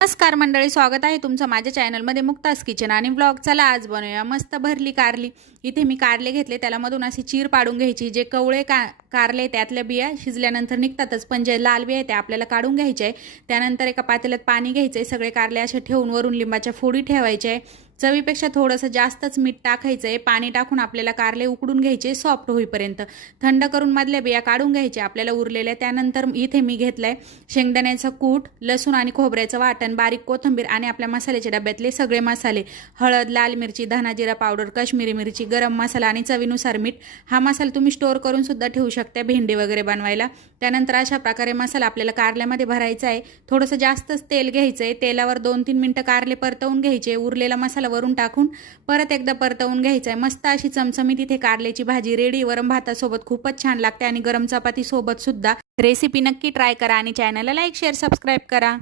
नमस्कार मंडळी, स्वागत आहे तुमचं माझ्या चॅनलमध्ये मुक्तास किचन आणि व्लॉग. चला आज बनवूया मस्त भरली कारली. इथे मी कारले घेतले, त्याला मधून अशी चीर पाडून घ्यायची. जे कवळे कारले त्यातल्या बिया शिजल्यानंतर निघतातच, पण जे लाल बिया त्या आपल्याला काढून घ्यायचे आहे. त्यानंतर एका पातेल्यात पाणी घ्यायचं, सगळे कारले असे ठेवून वरून लिंबाच्या फोडी ठेवायचे. चवीपेक्षा थोडंसं जास्तच मीठ टाकायचं आहे. पाणी टाकून आपल्याला कारले उकडून घ्यायचे सॉफ्ट होईपर्यंत. थंड करून मधल्या बिया काढून घ्यायच्या आपल्याला उरलेल्या. त्यानंतर इथे मी घेतलंय शेंगदाण्याचं कूट, लसूण आणि खोबऱ्याचं वाटण, बारीक कोथिंबीर आणि आपल्या मसाल्याच्या डब्यातले सगळे मसाले, हळद, लाल मिरची, धना जिरा पावडर, काश्मीरी मिरची, गरम मसाला आणि चवीनुसार मीठ. हा मसाला तुम्ही स्टोअर करून सुद्धा ठेवू शकता भेंडी वगैरे बनवायला. त्यानंतर अशा प्रकारे मसाला आपल्याला कारल्यामध्ये भरायचा आहे. थोडंसं जास्तच तेल घ्यायचं आहे. तेलावर 2-3 मिनिटं कारले परतवून घ्यायचे. उरलेला मसाला वरून टाकून परत एकदा परतवून घ्यायचा आहे. मस्त अशी चमचमीत इथे कारल्याची भाजी रेडी. वरम भातासोबत खूपच छान लागते आणि गरम चपाती सोबत सुद्धा. रेसिपी नक्की ट्राय करा आणि चॅनलला लाईक, शेअर, सबस्क्राईब करा.